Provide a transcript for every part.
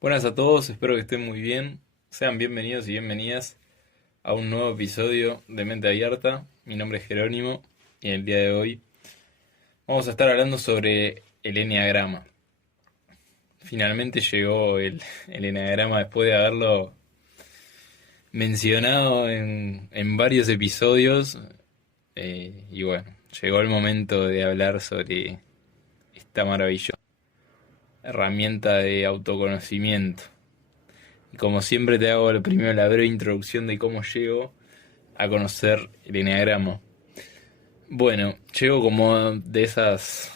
Buenas a todos, espero que estén muy bien. Sean bienvenidos y bienvenidas a un nuevo episodio de Mente Abierta. Mi nombre es Jerónimo y el día de hoy vamos a estar hablando sobre el eneagrama. Finalmente llegó el eneagrama después de haberlo mencionado en varios episodios. Y bueno, llegó el momento de hablar sobre esta maravillosa herramienta de autoconocimiento. Y como siempre te hago primero la breve introducción de cómo llego a conocer el eneagrama. Bueno, llego como de esas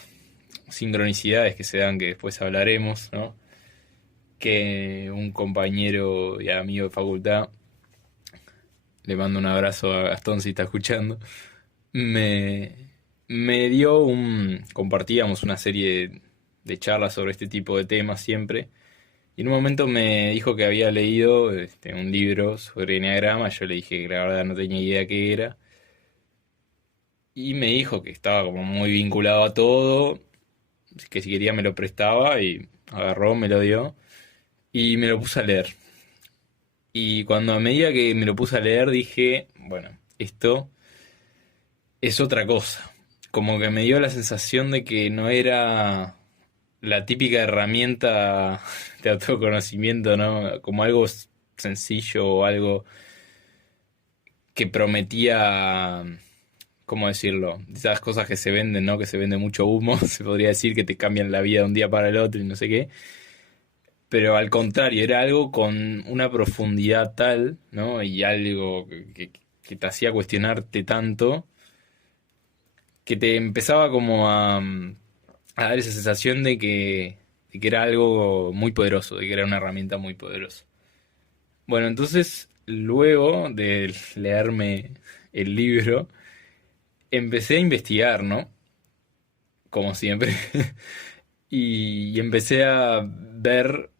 sincronicidades que se dan, que después hablaremos, ¿no? Que un compañero y amigo de facultad, le mando un abrazo a Gastón si está escuchando, me, me dio compartíamos una serie de charlas sobre este tipo de temas siempre. Y en un momento me dijo que había leído un libro sobre eneagrama. Yo le dije que la verdad no tenía idea qué era. Y me dijo que estaba como muy vinculado a todo, que si quería me lo prestaba y agarró, me lo dio y me lo puse a leer. Y cuando a medida que me lo puse a leer dije, bueno, esto es otra cosa. Como que me dio la sensación de que no era la típica herramienta de autoconocimiento, ¿no? Como algo sencillo o algo que prometía, ¿cómo decirlo? Esas cosas que se venden, ¿no? Que se vende mucho humo, se podría decir que te cambian la vida de un día para el otro y no sé qué. Pero al contrario, era algo con una profundidad tal, ¿no? Y algo que te hacía cuestionarte tanto, que te empezaba como a dar esa sensación de que era algo muy poderoso, de que era una herramienta muy poderosa. Bueno, entonces, luego de leerme el libro, empecé a investigar, ¿no? Como siempre. Y empecé a ver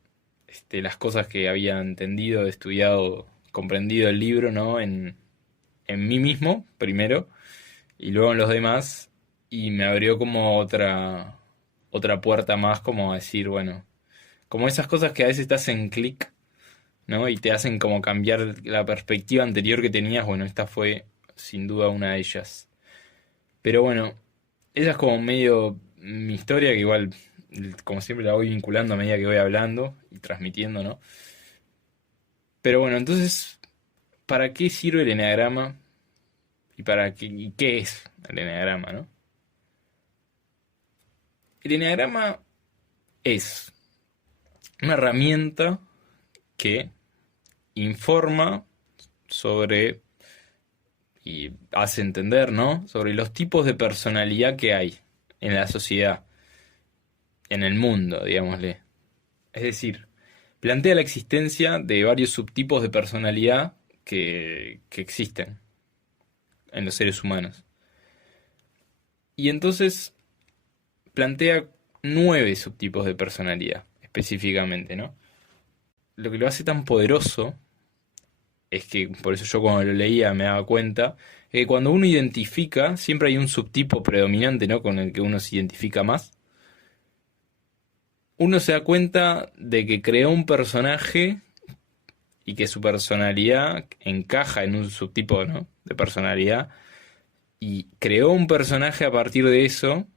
las cosas que había entendido, estudiado, comprendido el libro, ¿no? En mí mismo, primero, y luego en los demás. Y me abrió como otra puerta más, como a decir, bueno, como esas cosas que a veces te hacen clic, ¿no? Y te hacen como cambiar la perspectiva anterior que tenías. Bueno, esta fue sin duda una de ellas. Pero bueno, esa es como medio mi historia, que igual, como siempre, la voy vinculando a medida que voy hablando y transmitiendo, ¿no? Pero bueno, entonces, ¿para qué sirve el eneagrama? ¿Y qué es el eneagrama, no? El eneagrama es una herramienta que informa sobre y hace entender, ¿no? Sobre los tipos de personalidad que hay en la sociedad, en el mundo, digámosle. Es decir, plantea la existencia de varios subtipos de personalidad que existen en los seres humanos. Y entonces plantea 9 subtipos de personalidad, específicamente, ¿no? Lo que lo hace tan poderoso es que, por eso yo cuando lo leía me daba cuenta, que cuando uno identifica, siempre hay un subtipo predominante, ¿no? Con el que uno se identifica más. Uno se da cuenta de que creó un personaje y que su personalidad encaja en un subtipo, ¿no? De personalidad. Y creó un personaje a partir de eso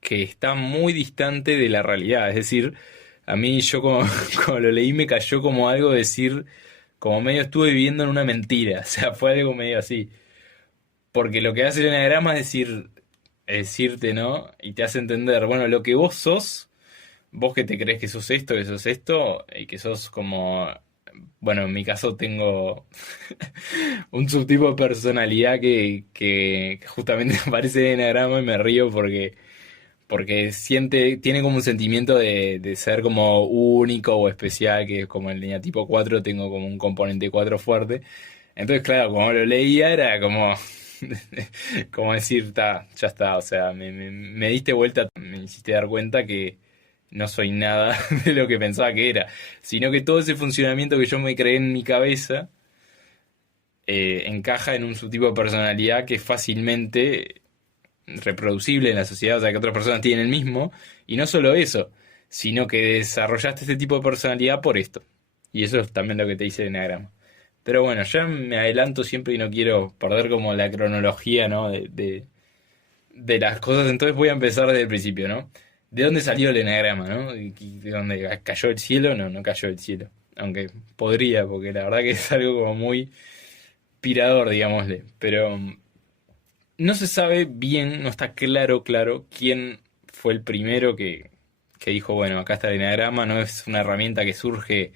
que está muy distante de la realidad. Es decir, a mí yo como, como lo leí me cayó como algo decir, como medio estuve viviendo en una mentira. O sea, fue algo medio así. Porque lo que hace el enagrama es decirte, ¿no? Y te hace entender, bueno, lo que vos sos, vos que te crees que sos esto, y que sos como, bueno, en mi caso tengo un subtipo de personalidad que justamente aparece en enagrama y me río porque tiene como un sentimiento de ser como único o especial, que es como el línea tipo 4 tengo como un componente 4 fuerte. Entonces, claro, como lo leía era como, como decir, ya está, o sea, me diste vuelta, me hiciste dar cuenta que no soy nada de lo que pensaba que era, sino que todo ese funcionamiento que yo me creé en mi cabeza encaja en un subtipo de personalidad que es fácilmente reproducible en la sociedad, o sea, que otras personas tienen el mismo, y no solo eso, sino que desarrollaste este tipo de personalidad por esto. Y eso es también lo que te dice el enagrama. Pero bueno, ya me adelanto siempre y no quiero perder como la cronología, ¿no? De las cosas, entonces voy a empezar desde el principio, ¿no? ¿De dónde salió el enagrama, no? ¿De dónde cayó el cielo? No, no cayó del cielo. Aunque podría, porque la verdad que es algo como muy pirador, digámosle. Pero no se sabe bien, no está claro quién fue el primero que dijo, bueno, acá está el enagrama, no es una herramienta que surge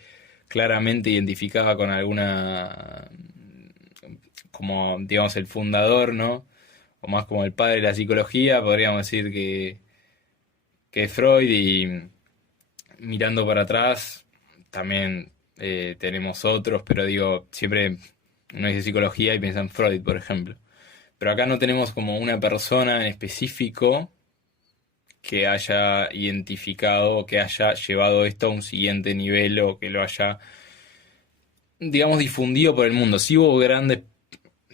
claramente identificada con alguna, como digamos el fundador, ¿no? O más como el padre de la psicología, podríamos decir que es Freud y mirando para atrás también tenemos otros, pero digo, siempre uno dice psicología y piensa en Freud, por ejemplo. Pero acá no tenemos como una persona en específico que haya identificado, que haya llevado esto a un siguiente nivel o que lo haya, digamos, difundido por el mundo. Sí hubo grandes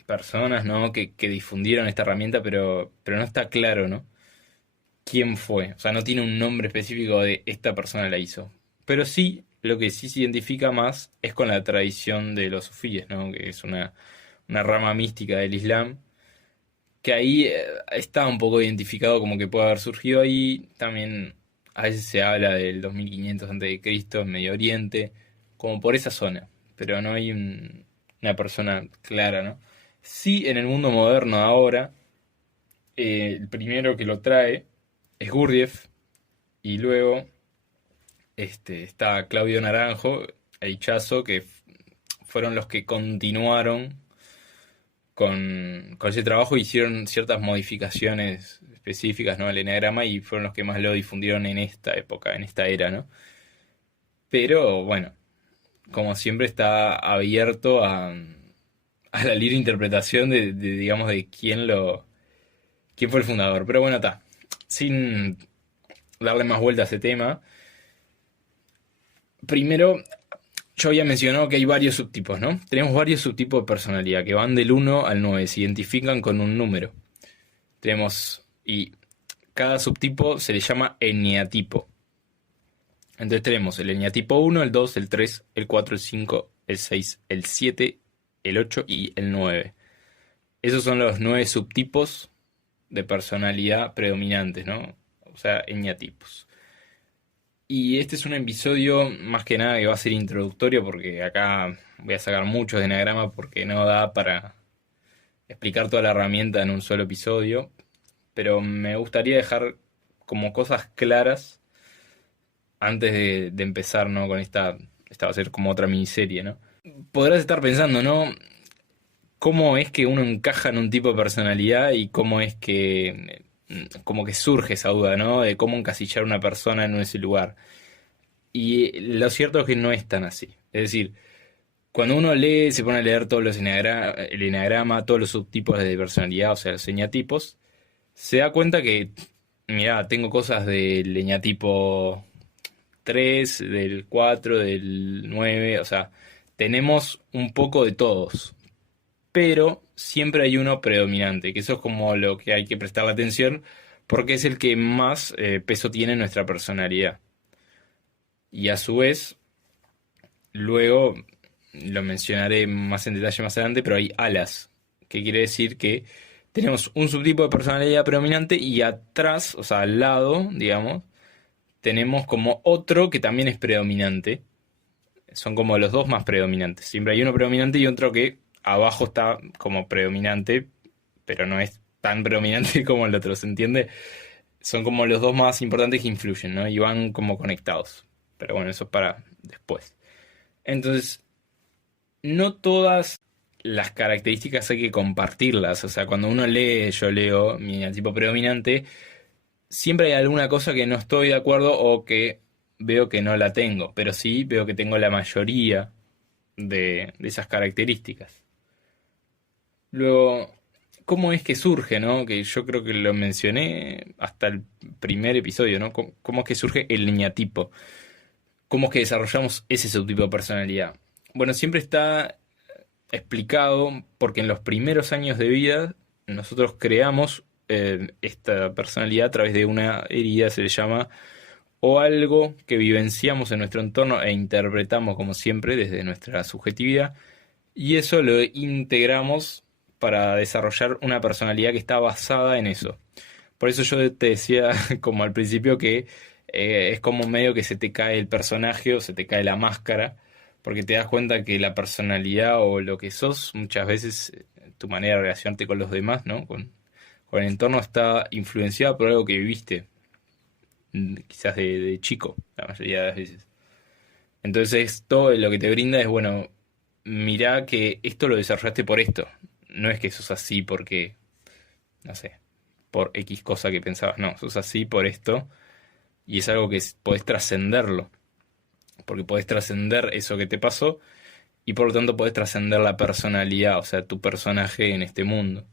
personas, ¿no? que difundieron esta herramienta, pero no está claro, ¿no? Quién fue. O sea, no tiene un nombre específico de esta persona la hizo. Pero sí, lo que sí se identifica más es con la tradición de los sufíes, ¿no? Que es una rama mística del Islam que ahí está un poco identificado como que puede haber surgido ahí. También a veces se habla del 2500 a.C. en Medio Oriente, como por esa zona, pero no hay una persona clara, ¿no? Sí, en el mundo moderno ahora, el primero que lo trae es Gurdjieff, y luego está Claudio Naranjo e Ichazo, que fueron los que continuaron con ese trabajo, hicieron ciertas modificaciones específicas, ¿no? Al eneagrama y fueron los que más lo difundieron en esta época, en esta era, ¿no? Pero bueno, como siempre está abierto a la libre interpretación digamos, de quién fue el fundador. Pero bueno, está. Sin darle más vuelta a ese tema, primero yo había mencionado que hay varios subtipos, ¿no? Tenemos varios subtipos de personalidad que van del 1 al 9, se identifican con un número. Y cada subtipo se le llama eneatipo. Entonces tenemos el eneatipo 1, el 2, el 3, el 4, el 5, el 6, el 7, el 8 y el 9. Esos son los 9 subtipos de personalidad predominantes, ¿no? O sea, eneatipos. Y este es un episodio más que nada que va a ser introductorio porque acá voy a sacar muchos de enagrama porque no da para explicar toda la herramienta en un solo episodio. Pero me gustaría dejar como cosas claras antes de empezar, ¿no? Con esta va a ser como otra miniserie, ¿no? Podrás estar pensando, ¿no? ¿Cómo es que uno encaja en un tipo de personalidad y cómo es que como que surge esa duda, ¿no? De cómo encasillar a una persona en ese lugar. Y lo cierto es que no es tan así. Es decir, cuando uno lee, se pone a leer todos el enagrama, todos los subtipos de personalidad, o sea, los eneatipos, se da cuenta que, mira, tengo cosas del eneatipo 3, del 4, del 9, o sea, tenemos un poco de todos, pero siempre hay uno predominante, que eso es como lo que hay que prestarle atención, porque es el que más peso tiene en nuestra personalidad. Y a su vez, luego lo mencionaré más en detalle más adelante, pero hay alas, que quiere decir que tenemos un subtipo de personalidad predominante y atrás, o sea, al lado, digamos, tenemos como otro que también es predominante. Son como los dos más predominantes. Siempre hay uno predominante y otro que abajo está como predominante, pero no es tan predominante como el otro, ¿se entiende? Son como los dos más importantes que influyen, ¿no? Y van como conectados. Pero bueno, eso es para después. Entonces, no todas las características hay que compartirlas. O sea, cuando uno lee, yo leo mi tipo predominante, siempre hay alguna cosa que no estoy de acuerdo o que veo que no la tengo, pero sí veo que tengo la mayoría de esas características. Luego, ¿cómo es que surge, no? Que yo creo que lo mencioné hasta el primer episodio, ¿no? ¿Cómo es que surge el eneatipo? ¿Cómo es que desarrollamos ese subtipo de personalidad? Bueno, siempre está explicado porque en los primeros años de vida nosotros creamos esta personalidad a través de una herida, se le llama o algo que vivenciamos en nuestro entorno e interpretamos como siempre desde nuestra subjetividad, y eso lo integramos para desarrollar una personalidad que está basada en eso. Por eso yo te decía como al principio que es como medio que se te cae el personaje o se te cae la máscara, porque te das cuenta que la personalidad o lo que sos, muchas veces tu manera de relacionarte con los demás, ¿no? Con el entorno está influenciada por algo que viviste, quizás de chico, la mayoría de las veces. Entonces todo lo que te brinda es, bueno, mirá que esto lo desarrollaste por esto. No es que sos así porque, no sé, por X cosa que pensabas. No, sos así por esto. Y es algo que podés trascenderlo. Porque podés trascender eso que te pasó. Y por lo tanto podés trascender la personalidad, o sea, tu personaje en este mundo.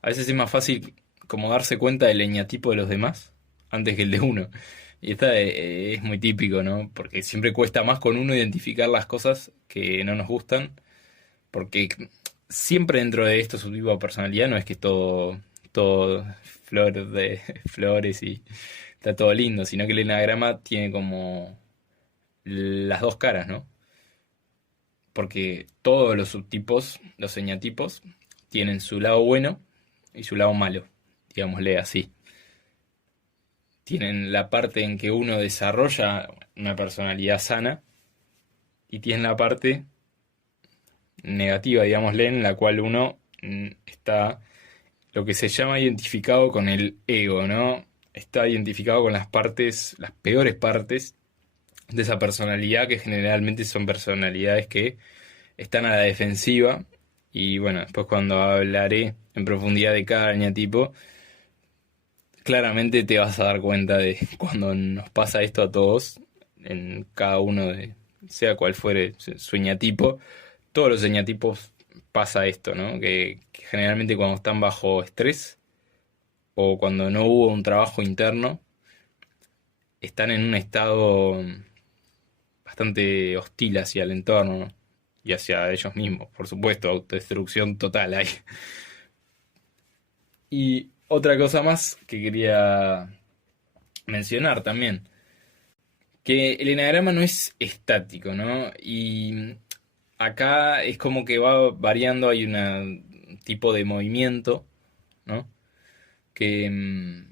A veces es más fácil como darse cuenta del eñatipo de los demás antes que el de uno. Y esta es muy típico, ¿no? Porque siempre cuesta más con uno identificar las cosas que no nos gustan. Porque siempre dentro de estos subtipos de personalidad no es que es todo flores y está todo lindo, sino que el enagrama tiene como las dos caras, ¿no? Porque todos los subtipos, los eñatipos, tienen su lado bueno y su lado malo, digámosle así. Tienen la parte en que uno desarrolla una personalidad sana y tienen la parte negativa, digámosle, en la cual uno está lo que se llama identificado con el ego, ¿no? Está identificado con las partes, las peores partes de esa personalidad, que generalmente son personalidades que están a la defensiva. Y bueno, después cuando hablaré en profundidad de cada eñatipo, claramente te vas a dar cuenta de cuando nos pasa esto a todos, en cada uno de, sea cual fuere su eñatipo, todos los eñatipos pasa esto, ¿no? Que generalmente cuando están bajo estrés o cuando no hubo un trabajo interno, están en un estado bastante hostil hacia el entorno, ¿no? Y hacia ellos mismos, por supuesto, autodestrucción total hay. Y otra cosa más que quería mencionar también, que el enagrama no es estático, ¿no? Y acá es como que va variando, hay un tipo de movimiento, ¿no? Que,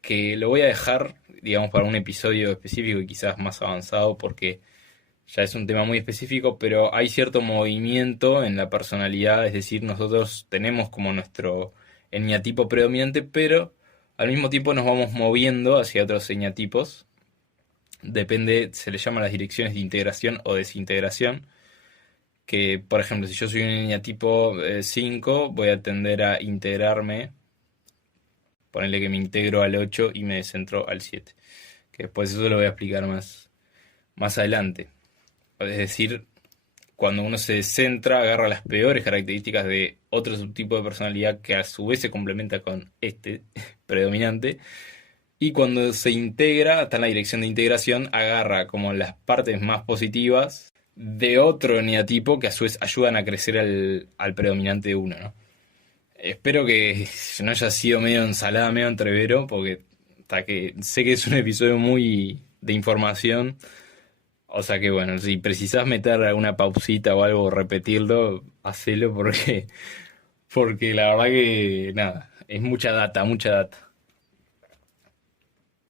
que lo voy a dejar, digamos, para un episodio específico y quizás más avanzado porque ya es un tema muy específico, pero hay cierto movimiento en la personalidad, es decir, nosotros tenemos como nuestro eñatipo predominante, pero al mismo tiempo nos vamos moviendo hacia otros eñatipos. Depende, se le llama las direcciones de integración o desintegración, que por ejemplo, si yo soy un eñatipo 5, voy a tender a integrarme, ponerle que me integro al 8 y me descentro al 7, que después eso lo voy a explicar más adelante. Es decir, cuando uno se centra, agarra las peores características de otro subtipo de personalidad que a su vez se complementa con este predominante. Y cuando se integra, está en la dirección de integración, agarra como las partes más positivas de otro eneatipo que a su vez ayudan a crecer al predominante de uno, ¿no? Espero que no haya sido medio ensalada, medio entrevero, porque hasta que sé que es un episodio muy de información. O sea que bueno, si precisás meter alguna pausita o algo, repetirlo, hacelo porque la verdad que nada, es mucha data, mucha data.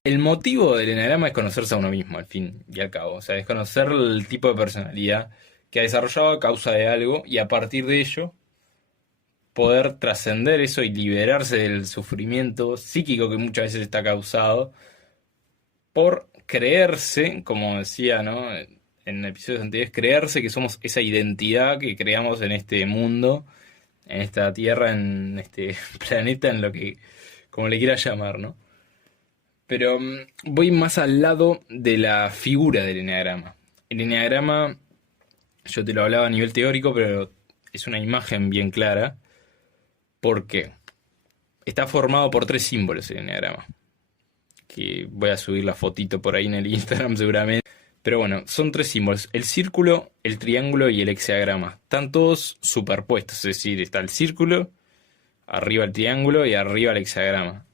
El motivo del enagrama es conocerse a uno mismo, al fin y al cabo. O sea, es conocer el tipo de personalidad que ha desarrollado a causa de algo y a partir de ello poder trascender eso y liberarse del sufrimiento psíquico que muchas veces está causado por creerse, como decía, ¿no? En episodios anteriores, creerse que somos esa identidad que creamos en este mundo, en esta tierra, en este planeta, en lo que, como le quiera llamar, ¿no? Pero voy más al lado de la figura del eneagrama. El eneagrama, yo te lo hablaba a nivel teórico, pero es una imagen bien clara. ¿Por qué? Está formado por tres símbolos el eneagrama. Que voy a subir la fotito por ahí en el Instagram seguramente. Pero bueno, son tres símbolos: el círculo, el triángulo y el hexagrama. Están todos superpuestos, es decir, está el círculo, arriba el triángulo y arriba el hexagrama.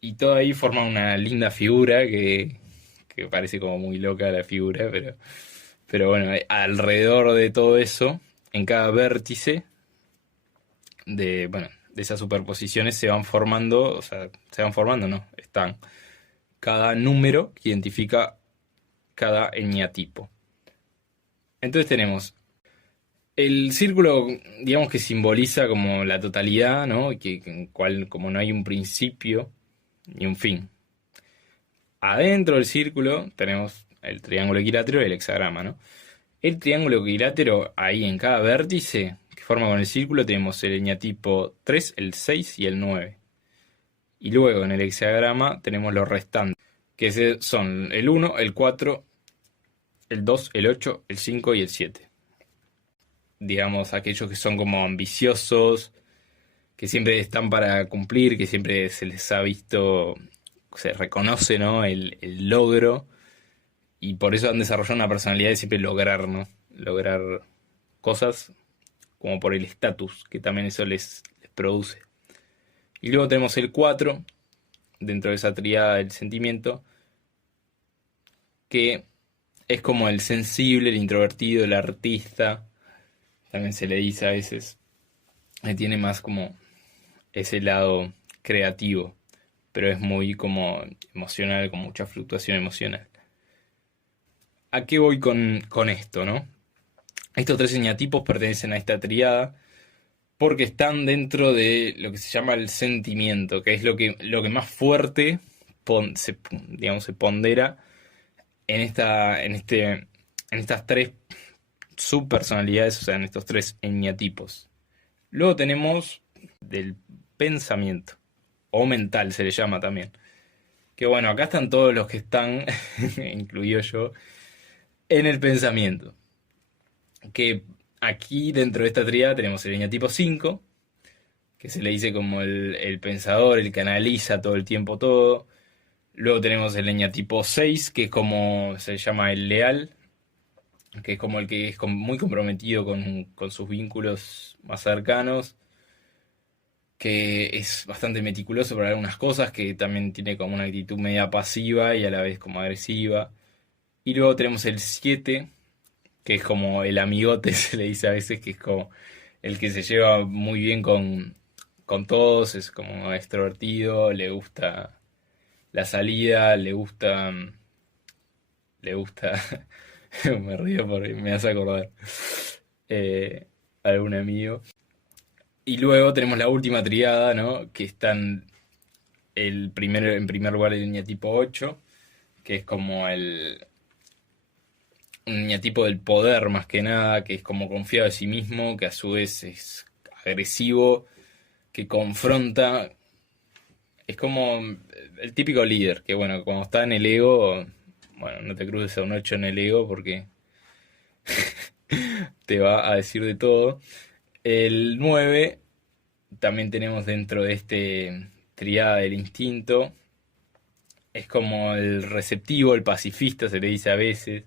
Y todo ahí forma una linda figura que parece como muy loca la figura, pero bueno, alrededor de todo eso, en cada vértice bueno, de esas superposiciones se van formando, o sea, se van formando, no, están cada número que identifica cada eñatipo. Entonces tenemos el círculo, digamos que simboliza como la totalidad, ¿no? En cual como no hay un principio ni un fin. Adentro del círculo tenemos el triángulo equilátero y el hexagrama, ¿no? El triángulo equilátero, ahí en cada vértice que forma con el círculo, tenemos el eñatipo 3, el 6 y el 9. Y luego en el hexagrama tenemos los restantes, que son el 1, el 4, el 2, el 8, el 5 y el 7. Digamos, aquellos que son como ambiciosos, que siempre están para cumplir, que siempre se les ha visto, se reconoce, ¿no? El logro, y por eso han desarrollado una personalidad de siempre lograr, ¿no? Lograr cosas como por el estatus que también eso les produce. Y luego tenemos el 4 dentro de esa tríada del sentimiento, que es como el sensible, el introvertido, el artista, también se le dice a veces, que tiene más como ese lado creativo, pero es muy como emocional, con mucha fluctuación emocional. ¿A qué voy con esto, no? Estos tres eñatipos pertenecen a esta tríada porque están dentro de lo que se llama el sentimiento, que es lo que más fuerte digamos, se pondera en estas tres subpersonalidades, o sea, en estos tres eñatipos. Luego tenemos del pensamiento, o mental se le llama también. Que bueno, acá están todos los que están, incluido yo, en el pensamiento. Que aquí dentro de esta tríada tenemos el eñatipo 5, que se le dice como el pensador, el que analiza todo el tiempo todo. Luego tenemos el eñatipo 6, que es como se llama el leal, que es como el que es muy comprometido con sus vínculos más cercanos, que es bastante meticuloso para algunas cosas, que también tiene como una actitud media pasiva y a la vez como agresiva. Y luego tenemos el 7, que es como el amigote, se le dice a veces, que es como el que se lleva muy bien con todos, es como extrovertido, le gusta la salida, le gusta, me río porque me hace acordar eh, algún amigo. Y luego tenemos la última triada, ¿no? Que están en primer lugar el eñatipo 8, que es como un eñatipo del poder más que nada, que es como confiado de sí mismo, que a su vez es agresivo, que confronta. Es como el típico líder, que bueno, cuando está en el ego, bueno, no te cruces a un 8 en el ego porque te va a decir de todo. El 9 también tenemos dentro de este triada del instinto. Es como el receptivo, el pacifista, se le dice a veces,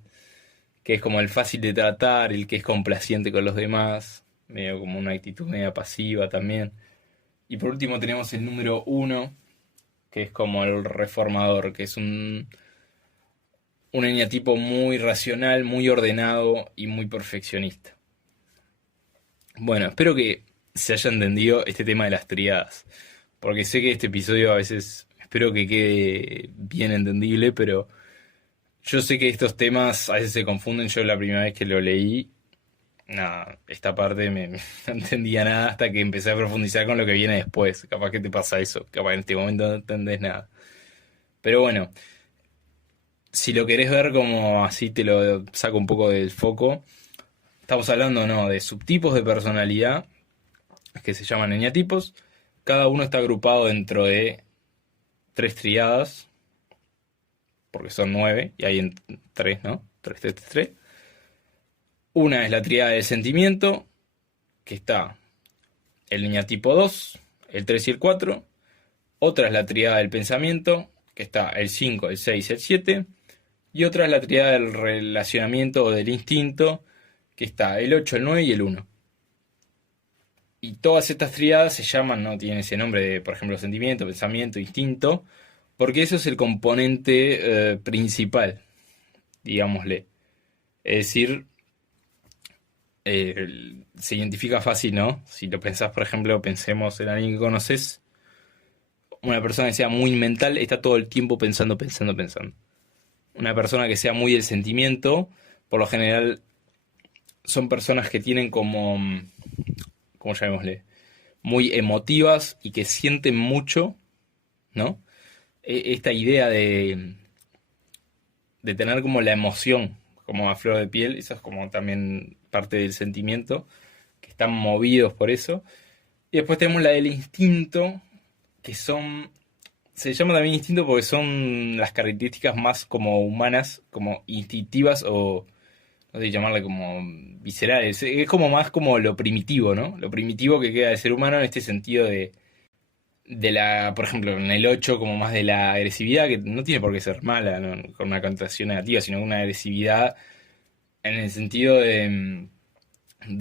que es como el fácil de tratar, el que es complaciente con los demás, medio como una actitud media pasiva también. Y por último tenemos el número 1, que es como el reformador, que es un eneatipo muy racional, muy ordenado y muy perfeccionista. Bueno, espero que se haya entendido este tema de las triadas, porque sé que este episodio a veces espero que quede bien entendible, pero yo sé que estos temas a veces se confunden. Yo la primera vez que lo leí, nada, esta parte no entendía nada hasta que empecé a profundizar con lo que viene después. Capaz que te pasa eso, capaz en este momento no entendés nada. Pero bueno, si lo querés ver como así te lo saco un poco del foco, estamos hablando, ¿no?, de subtipos de personalidad que se llaman eneatipos. Cada uno está agrupado dentro de tres triadas, porque son 9, y hay en tres, ¿no? Tres, tres, tres, tres. Una es la triada del sentimiento, que está el eneatipo 2, el 3 y el 4. Otra es la triada del pensamiento, que está el 5, el 6 y el 7. Y otra es la triada del relacionamiento o del instinto, que está el 8, el 9 y el 1. Y todas estas triadas se llaman, no tienen ese nombre de, por ejemplo, sentimiento, pensamiento, instinto, porque eso es el componente principal, digámosle. Es decir, se identifica fácil, ¿no? Si lo pensás, por ejemplo, pensemos en alguien que conoces, una persona que sea muy mental está todo el tiempo pensando, pensando, pensando. Una persona que sea muy del sentimiento, por lo general son personas que tienen como, ¿cómo llamémosle? Muy emotivas y que sienten mucho, ¿no? Esta idea de tener como la emoción, como a flor de piel, eso es como también parte del sentimiento, que están movidos por eso. Y después tenemos la del instinto, que son, se llama también instinto porque son las características más como humanas, como instintivas o, no sé, llamarle como viscerales. Es como más como lo primitivo, ¿no? Lo primitivo que queda del ser humano en este sentido de la, por ejemplo, en el 8 como más de la agresividad, que no tiene por qué ser mala, ¿no? Con una connotación negativa, sino una agresividad en el sentido de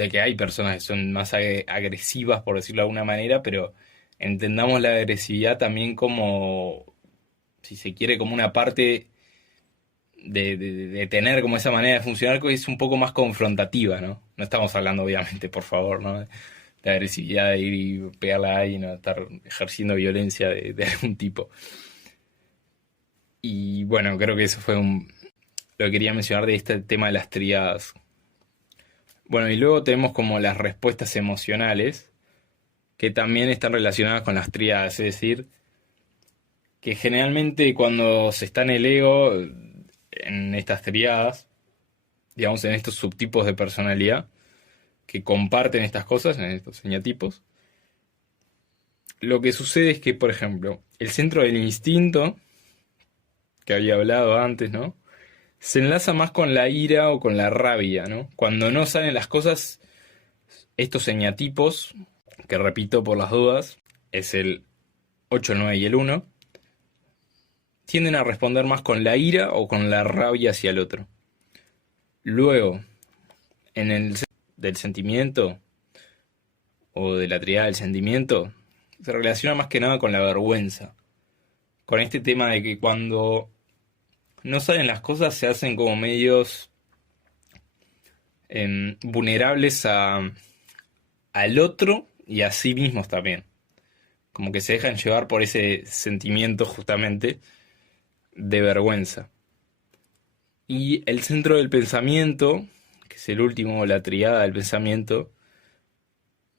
que hay personas que son más agresivas, por decirlo de alguna manera, pero entendamos la agresividad también como, si se quiere, como una parte de tener como esa manera de funcionar que es un poco más confrontativa, ¿no? No estamos hablando, obviamente, por favor, ¿no? De agresividad, de ir y pegarle a alguien, o estar ejerciendo violencia de algún tipo. Y bueno, creo que eso fue lo que quería mencionar de este tema de las tríadas. Bueno, y luego tenemos como las respuestas emocionales, que también están relacionadas con las tríadas, es decir, que generalmente cuando se está en el ego, en estas tríadas, digamos en estos subtipos de personalidad, que comparten estas cosas, en estos señatipos, lo que sucede es que, por ejemplo, el centro del instinto, que había hablado antes, ¿no? Se enlaza más con la ira o con la rabia, ¿no? Cuando no salen las cosas, estos señatipos, que repito por las dudas, es el 8, el 9 y el 1, tienden a responder más con la ira o con la rabia hacia el otro. Luego, en el del sentimiento o de la triada del sentimiento, se relaciona más que nada con la vergüenza. Con este tema de que cuando no salen las cosas se hacen como medios vulnerables al otro y a sí mismos también. Como que se dejan llevar por ese sentimiento justamente de vergüenza. Y el centro del pensamiento, que es el último, la triada del pensamiento,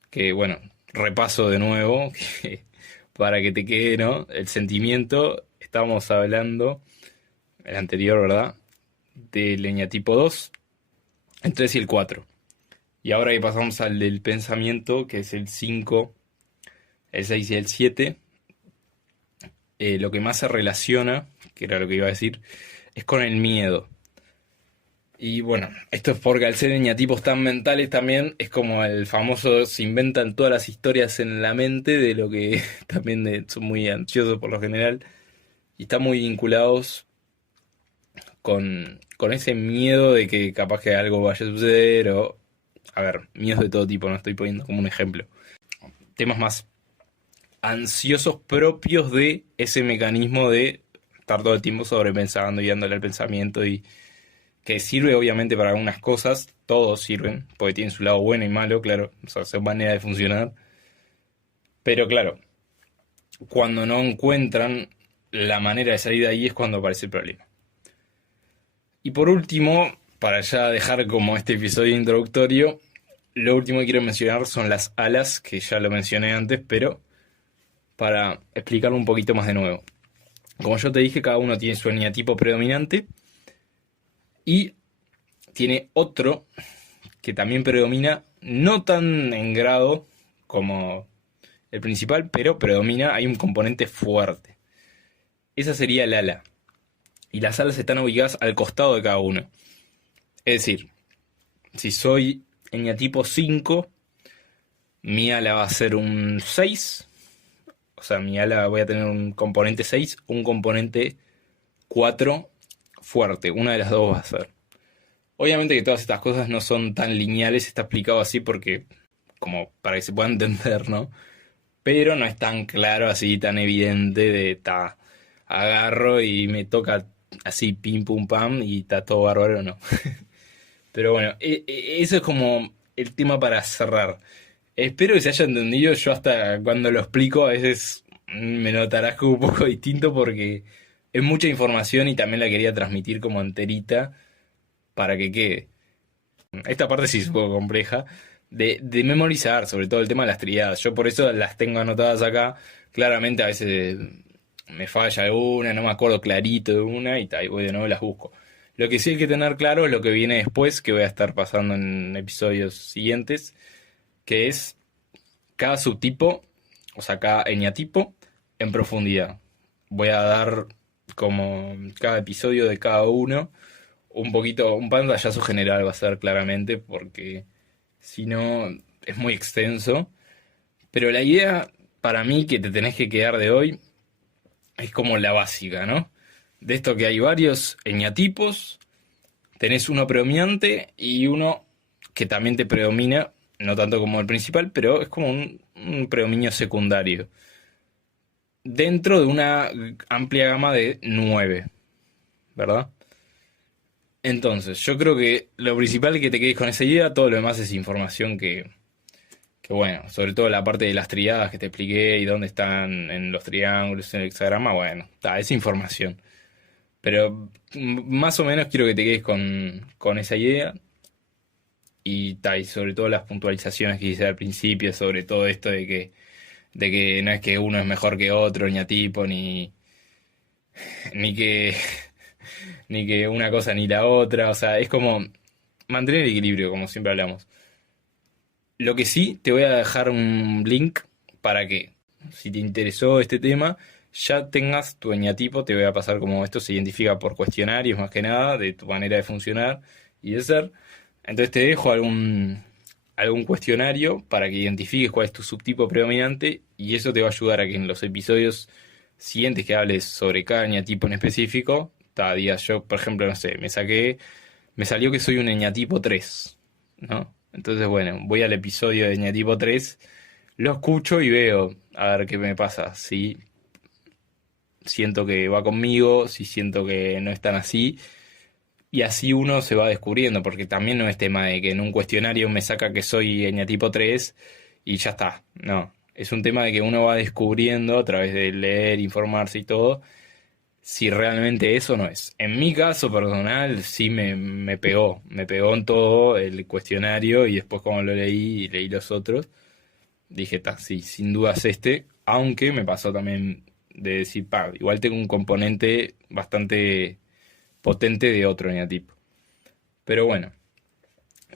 que bueno, repaso de nuevo, que, para que te quede, ¿no? El sentimiento, estábamos hablando, el anterior, ¿verdad? Del eñatipo 2, el 3 y el 4. Y ahora que pasamos al del pensamiento, que es el 5, el 6 y el 7, lo que más se relaciona, que era lo que iba a decir, es con el miedo. Y bueno, esto es porque al ser eñatipos tan mentales también es como el famoso, se inventan todas las historias en la mente de lo que también son muy ansiosos por lo general y están muy vinculados con ese miedo de que capaz que algo vaya a suceder o, a ver, miedos de todo tipo, no estoy poniendo como un ejemplo. Temas más ansiosos propios de ese mecanismo de estar todo el tiempo sobrepensando y dándole al pensamiento y que sirve obviamente para algunas cosas, todos sirven, porque tienen su lado bueno y malo, claro, o sea, son maneras de funcionar, pero claro, cuando no encuentran la manera de salir de ahí es cuando aparece el problema. Y por último, para ya dejar como este episodio introductorio, lo último que quiero mencionar son las alas, que ya lo mencioné antes, pero para explicarlo un poquito más de nuevo. Como yo te dije, cada uno tiene su eneatipo predominante y tiene otro que también predomina, no tan en grado como el principal, pero predomina, hay un componente fuerte. Esa sería el ala. Y las alas están ubicadas al costado de cada uno. Es decir, si soy eneatipo 5, mi ala va a ser un 6. O sea, mi ala voy a tener un componente 6, un componente 4 fuerte. Una de las dos va a ser. Obviamente que todas estas cosas no son tan lineales, está explicado así porque, como para que se pueda entender, ¿no? Pero no es tan claro así, tan evidente de agarro y me toca así pim pum pam y está todo bárbaro, no. Pero bueno, eso es como el tema para cerrar. Espero que se haya entendido. Yo hasta cuando lo explico a veces me notarás como un poco distinto porque es mucha información y también la quería transmitir como enterita para que quede. Esta parte sí es un poco compleja de memorizar, sobre todo el tema de las triadas. Yo por eso las tengo anotadas acá. Claramente a veces me falla alguna, no me acuerdo clarito de una y tal, y voy de nuevo y las busco. Lo que sí hay que tener claro es lo que viene después, que voy a estar pasando en episodios siguientes, que es cada subtipo, o sea, cada eneatipo en profundidad. Voy a dar como cada episodio de cada uno un poquito, un pantallazo general va a ser claramente, porque si no es muy extenso. Pero la idea para mí que te tenés que quedar de hoy es como la básica, ¿no? De esto que hay varios eneatipos, tenés uno predominante y uno que también te predomina, no tanto como el principal, pero es como un predominio secundario, dentro de una amplia gama de 9, ¿verdad? Entonces, yo creo que lo principal es que te quedes con esa idea, todo lo demás es información que bueno, sobre todo la parte de las triadas que te expliqué y dónde están en los triángulos, en el hexagrama, bueno, está, es información. Pero más o menos quiero que te quedes con esa idea y, ta, y sobre todo las puntualizaciones que hice al principio, sobre todo esto de que no es que uno es mejor que otro, ni a tipo, ni que, ni que una cosa ni la otra, o sea, es como mantener el equilibrio, como siempre hablamos. Lo que sí, te voy a dejar un link para que, si te interesó este tema, ya tengas tu eñatipo. Te voy a pasar cómo esto se identifica por cuestionarios, más que nada, de tu manera de funcionar y de ser. Entonces te dejo algún cuestionario para que identifiques cuál es tu subtipo predominante y eso te va a ayudar a que en los episodios siguientes que hables sobre cada eñatipo en específico, digas yo, por ejemplo, no sé, me salió que soy un eñatipo 3, ¿no? Entonces, bueno, voy al episodio de eñatipo 3, lo escucho y veo a ver qué me pasa, si siento que va conmigo, si siento que no es tan así. Y así uno se va descubriendo, porque también no es tema de que en un cuestionario me saca que soy eñatipo 3 y ya está. No, es un tema de que uno va descubriendo a través de leer, informarse y todo, si realmente eso no es. En mi caso personal sí me pegó en todo el cuestionario y después cuando lo leí y leí los otros, dije, ta, sí, sin duda es este, aunque me pasó también de decir, pa, igual tengo un componente bastante potente de otro eneatipo. Pero bueno,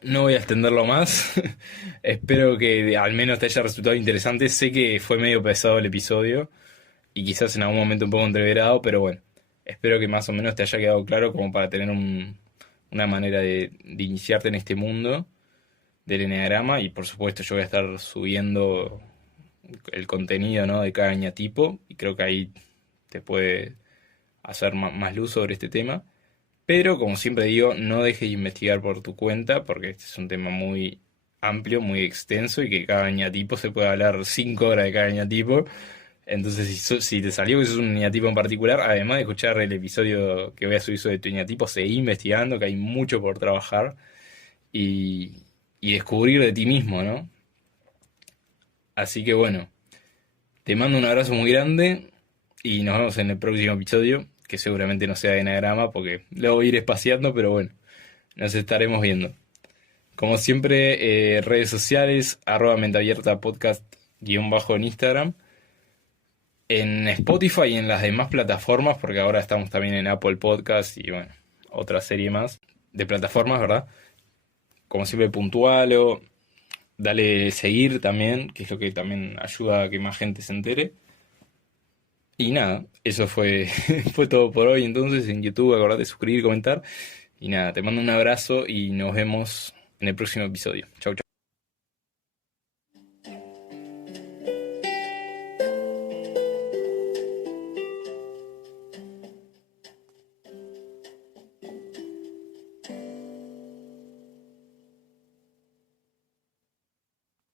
no voy a extenderlo más. Espero que al menos te haya resultado interesante. Sé que fue medio pesado el episodio y quizás en algún momento un poco entreverado, pero bueno, espero que más o menos te haya quedado claro como para tener una manera de iniciarte en este mundo del eneagrama y por supuesto yo voy a estar subiendo el contenido, ¿no?, de cada eneatipo y creo que ahí te puede hacer más luz sobre este tema. Pero como siempre digo, no dejes de investigar por tu cuenta porque este es un tema muy amplio, muy extenso y que cada eneatipo se puede hablar 5 horas de cada eneatipo. Entonces, si te salió que sos un eneatipo en particular, además de escuchar el episodio que voy a subir sobre tu eneatipo, seguí investigando, que hay mucho por trabajar y descubrir de ti mismo, ¿no? Así que bueno, te mando un abrazo muy grande y nos vemos en el próximo episodio, que seguramente no sea de enagrama porque lo voy a ir espaciando, pero bueno, nos estaremos viendo. Como siempre, redes sociales, @menteabierta podcast guión bajo en Instagram. En Spotify y en las demás plataformas, porque ahora estamos también en Apple Podcast y bueno, otra serie más de plataformas, ¿verdad? Como siempre, puntualo, dale seguir también, que es lo que también ayuda a que más gente se entere. Y nada, eso fue, fue todo por hoy entonces en YouTube. Acordate de suscribir, comentar. Y nada, te mando un abrazo y nos vemos en el próximo episodio. Chau, chau.